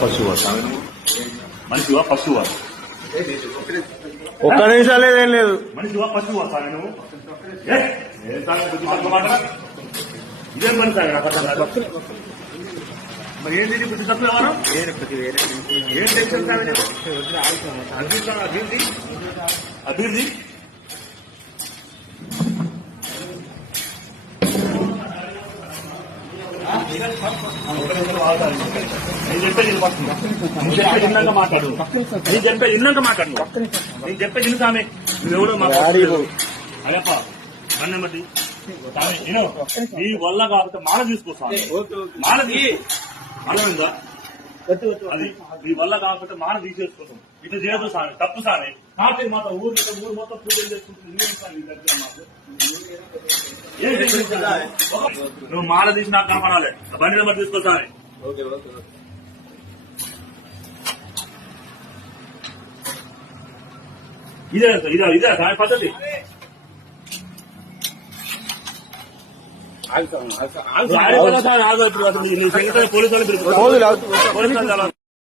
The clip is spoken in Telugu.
పశువా మనిషివా పశువా? ఒక్క నిమిషాలు ఏం లేదు. మనిషివా పశువా సార్ నువ్వు? ఇదేం పని సార్ నాకు అర్థం కాదు. మరి ఏంటి ప్రతి తప్పు ఎవరు ఏం టెన్షన్ సార్ అభివృద్ధి అభివృద్ధి నేను చెప్పేది ఇన్నాక మాట్లాడు. నేను చెప్పేది ఇన్నాక మాట్లాడు. నేను చెప్పేది ఇన్ని సామె నువ్వెవడో మాట్లాడు. అదేపా అన్న బట్టి నీ వల్ల కాకపోతే మాల తీసుకొస్తాను. మాలది అర్థమైందా? అది నీ వల్ల కాకపోతే మాల తీసేసుకుంటాం. ఇట్లా చేయదు సార్, తప్పు సార్. కాబట్టి మాత్రం ఊరు మొత్తం పూజలు చేసుకుంటుంది. మాకు నువ్వు మాల తీసి నాకు కనపడాలి. బండి నెంబర్ తీసుకో సార్. ఇదే సార్ పద్ధతి. పోలీసు వాళ్ళు